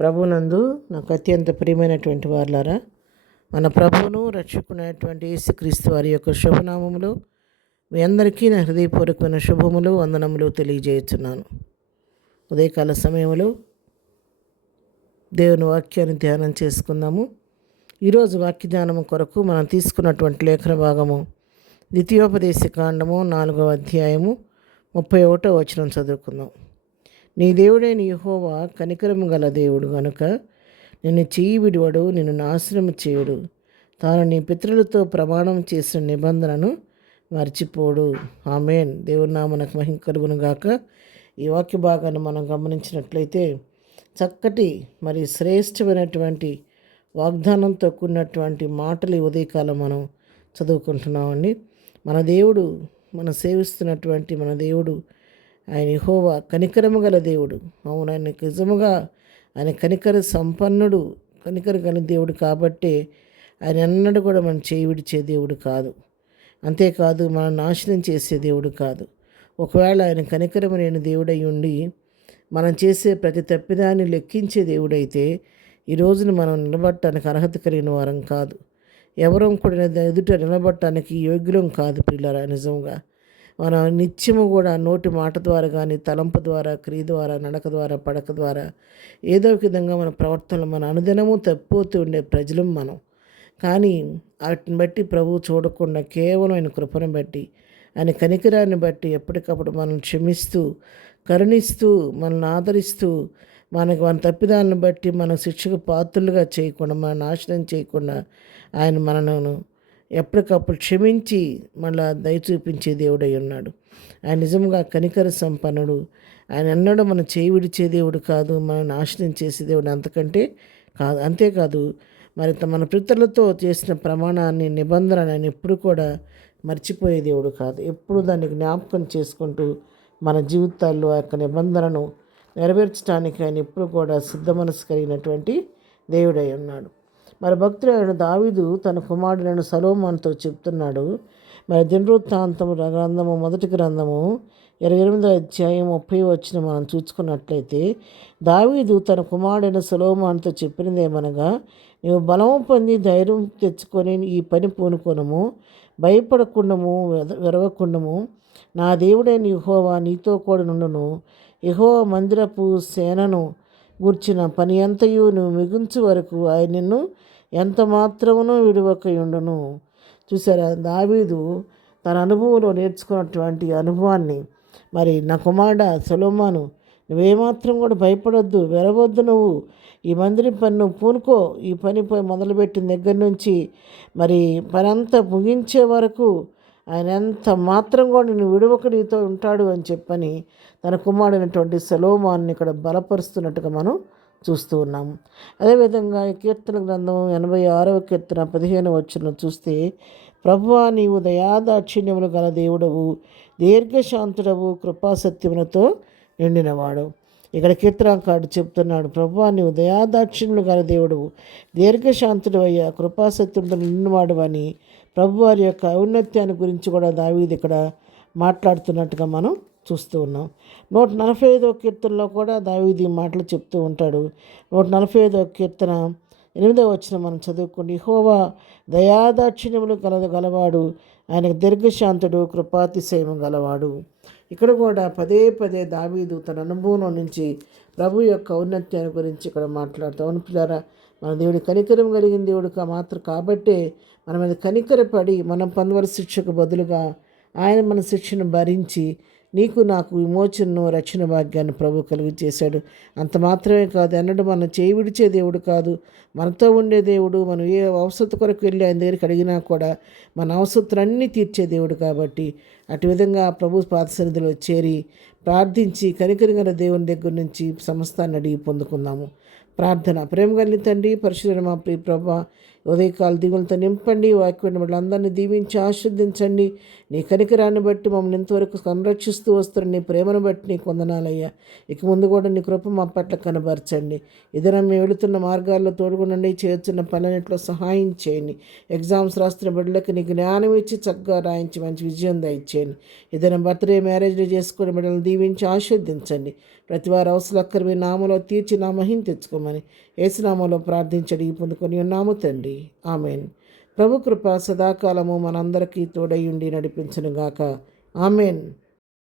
ప్రభునందు నాకు అత్యంత ప్రియమైనటువంటి వారులారా, మన ప్రభువును రక్షకునైనటువంటి యేసుక్రీస్తు వారి యొక్క శుభనామములు మీ అందరికీ నా హృదయపూర్వకమైన శుభములు వందనములు తెలియజేస్తున్నాను. ఉదయకాల సమయంలో దేవుని వాక్యాన్ని ధ్యానం చేసుకుందాము. ఈరోజు వాక్య ధ్యానము కొరకు మనం తీసుకున్నటువంటి లేఖన భాగము ద్వితీయోపదేశ కాండము 4వ అధ్యాయము 31వ వచనం చదువుకుందాం. నీ దేవుడైన యెహోవా కనికరము గల దేవుడు గనుక నిన్ను చెయ్యి విడువడు, నిన్ను నాశనము చేయుడు. తాను నీ పితరులతో ప్రమాణం చేసిన నిబంధనను మర్చిపోడు. ఆమేన్. దేవుని నామమునకు మహిమ కలుగును గాక. ఈ వాక్య భాగాన్ని మనం గమనించినట్లయితే చక్కటి మరి శ్రేష్టమైనటువంటి వాగ్దానంతో కూడినటువంటి మాటలు ఈ ఉదయకాలం మనం చదువుకుంటున్నామండి. మన దేవుడు, మనం సేవిస్తున్నటువంటి మన దేవుడు ఆయన యెహోవా కనికరము గల దేవుడు. అవును, ఆయన నిజముగా ఆయన కనికర సంపన్నుడు, కనికర గల దేవుడు కాబట్టే ఆయన ఎన్నడూ కూడా మనం చేయి విడిచే దేవుడు కాదు. అంతేకాదు మనం నాశనం చేసే దేవుడు కాదు. ఒకవేళ ఆయన కనికరము లేని దేవుడై ఉండి మనం చేసే ప్రతి తప్పిదాన్ని లెక్కించే దేవుడైతే ఈ రోజున మనం నిలబడటానికి అర్హత కలిగిన వారం కాదు. ఎవరం కూడా ఎదుట నిలబడటానికి యోగ్యులం కాదు పిల్లరా. నిజంగా మనం నిత్యము కూడా నోటి మాట ద్వారా కానీ, తలంపు ద్వారా, క్రియ ద్వారా, నడక ద్వారా, పడక ద్వారా ఏదో ఒక విధంగా మన ప్రవర్తనలు మన అనుదినము తప్పిపోతూ ఉండే ప్రజలం మనం. కానీ వాటిని బట్టి ప్రభువు చూడకుండా కేవలం ఆయన కృపను బట్టి, ఆయన కనికరాన్ని బట్టి ఎప్పటికప్పుడు మనల్ని క్షమిస్తూ, కరుణిస్తూ, మనల్ని ఆదరిస్తూ, మనకు మన తప్పిదాలను బట్టి మన శిక్షకు పాత్రలుగా చేయకుండా, మన నాశనం చేయకుండా ఆయన మనను ఎప్పటికప్పుడు క్షమించి మళ్ళా దయ చూపించే దేవుడై ఉన్నాడు. ఆయన నిజంగా కనికర సంపన్నుడు. ఆయన ఎన్నడూ మనం చేయి విడిచే దేవుడు కాదు, మనం నాశనం చేసే దేవుడు అంతకంటే కాదు. అంతేకాదు మరి మన పితరులతో చేసిన ప్రమాణాన్ని, నిబంధనని ఆయన ఎప్పుడు కూడా మర్చిపోయే దేవుడు కాదు. ఎప్పుడు దాన్ని జ్ఞాపకం చేసుకుంటూ మన జీవితాల్లో ఆ యొక్క నిబంధనను నెరవేర్చడానికి ఆయన ఎప్పుడు కూడా సిద్ధ మనసు కలిగినటువంటి దేవుడై ఉన్నాడు. మరి భక్తుడైన దావీదు తన కుమారుడైన సొలొమోనుతో చెప్తున్నాడు. మరి దినవృత్తాంతము గ్రంథము 1వ గ్రంథము 28వ అధ్యాయం 30వ వచనం మనం చూసుకున్నట్లయితే దావీదు తన కుమారుడైన సొలొమోనుతో చెప్పినదేమనగా, నీవు బలము పొంది ధైర్యం తెచ్చుకొని ఈ పని పూనుకొనము, భయపడకుండము, విరవకుండము. నా దేవుడైన యెహోవా నీతో కూడా నుండును. యెహోవా మందిరపు సేనను గూర్చిన పని అంతయు నువ్వు మిగుంచు వరకు ఆయన నిన్ను ఎంత మాత్రమునూ విడువకయుండును. చూసారా, దావీదు తన అనుభవంలో నేర్చుకున్నటువంటి అనుభవాన్ని మరి నా కుమారుడా సొలొమోను, నువ్వేమాత్రం కూడా భయపడొద్దు, వెరవద్దు. నువ్వు ఈ మందిరం పని నువ్వు పూనుకో. ఈ పని మొదలుపెట్టిన దగ్గర నుంచి మరి పని అంతా ముగించే వరకు ఆయన ఎంత మాత్రం కూడా నేను విడువక నీతో ఉంటాడు అని చెప్పని తన కుమారుడైనటువంటి సొలొమోనుని ఇక్కడ బలపరుస్తున్నట్టుగా మనం చూస్తూ ఉన్నాము. అదేవిధంగా ఈ కీర్తన గ్రంథం 86వ కీర్తన 15వ వచనం చూస్తే, ప్రభువా నీవు దయాదాక్షిణ్యములు గల దేవుడవు, దీర్ఘశాంతుడవు, కృపాసత్యములతో నిండినవాడు. ఇక్కడ కీర్తనకారుడు చెప్తున్నాడు, ప్రభువా నీవు దయాదాక్షిణ్యములు గల దేవుడవు, దీర్ఘశాంతుడు అయ్యా, కృపాసత్యములతో నిండినవాడు అని ప్రభువారి యొక్క ఔన్నత్యాన్ని గురించి కూడా దావీదు ఇక్కడ మాట్లాడుతున్నట్టుగా మనం చూస్తూ ఉన్నాం. 145వ కీర్తనలో కూడా దావీదు ఈ మాటలు చెప్తూ ఉంటాడు. 145వ కీర్తన 8వ వచనం మనం చదువుకోండి. యెహోవా దయాదాక్షిణ్యములు గలవాడు, ఆయనకు దీర్ఘశాంతుడు, కృపాతిశయము గలవాడు. ఇక్కడ కూడా పదే పదే దావీదు తన అనుభవం నుంచి ప్రభు యొక్క ఔన్నత్యాన్ని గురించి ఇక్కడ మాట్లాడుతూ పిల్లారా, మన దేవుడి కనికరం కలిగిన దేవుడు మాత్రం కాబట్టే మన మీద కనికరపడి మనం పొందవలసిన శిక్షకు బదులుగా ఆయన మన శిక్షను భరించి నీకు నాకు విమోచనను, రక్షణ భాగ్యాన్ని ప్రభు కలుగు చేశాడు. అంత మాత్రమే కాదు, ఎన్నడూ మనం చేయి విడిచే దేవుడు కాదు, మనతో ఉండే దేవుడు. మనం ఏ అవసరత కొరకు వెళ్ళి ఆయన దగ్గరికి అడిగినా కూడా మన అవసరతలన్నీ తీర్చే దేవుడు కాబట్టి అటు విధంగా ప్రభు పాదసన్నిధిలో చేరి ప్రార్థించి కనికరంగల దేవుని దగ్గర నుంచి సమస్తాన్ని అడిగి పొందుకుందాము. ప్రార్థన. ప్రేమ కలిగిన తండ్రి, పరిశుద్ధుడైన మా ప్రియ ప్రభువా, ఉదయకాల దీవులతో నింపండి. వాక్యం వాళ్ళందరినీ దీవించి ఆశీర్వదించండి. నీ కనికరాన్ని బట్టి మమ్మల్ని ఇంతవరకు సంరక్షిస్తూ వస్తున్న నీ ప్రేమను బట్టి నీకు వందనాలయ్యా. ఇక ముందు కూడా నీ కృప మా పట్ల కనబరచండి. ఇద్దరం మేము వెళుతున్న మార్గాల్లో తోడుగునండి, చేస్తున్న పనులన్నింటిలో సహాయం చేయండి. ఎగ్జామ్స్ రాస్తున్న బిడ్డలకు నీ జ్ఞానం ఇచ్చి చక్కగా రాయించి మంచి విజయం దయచేయండి. దయచేయండి. ఏదైనా బర్త్డే మ్యారేజ్లు చేసుకుని బిడ్డలను దీవించి ఆశీర్వదించండి. ప్రతి వారి అవసరక్కరు మీ నామలో తీర్చి నా మహిమ తెచ్చుకోమని యేసునామలో ప్రార్థించడి పొందుకొని ఉన్నాము తండ్రి. ఆమెన్. ప్రభు కృప సదాకాలము మనందరికీ తోడయుండి నడిపించునుగాక. ఆమెన్.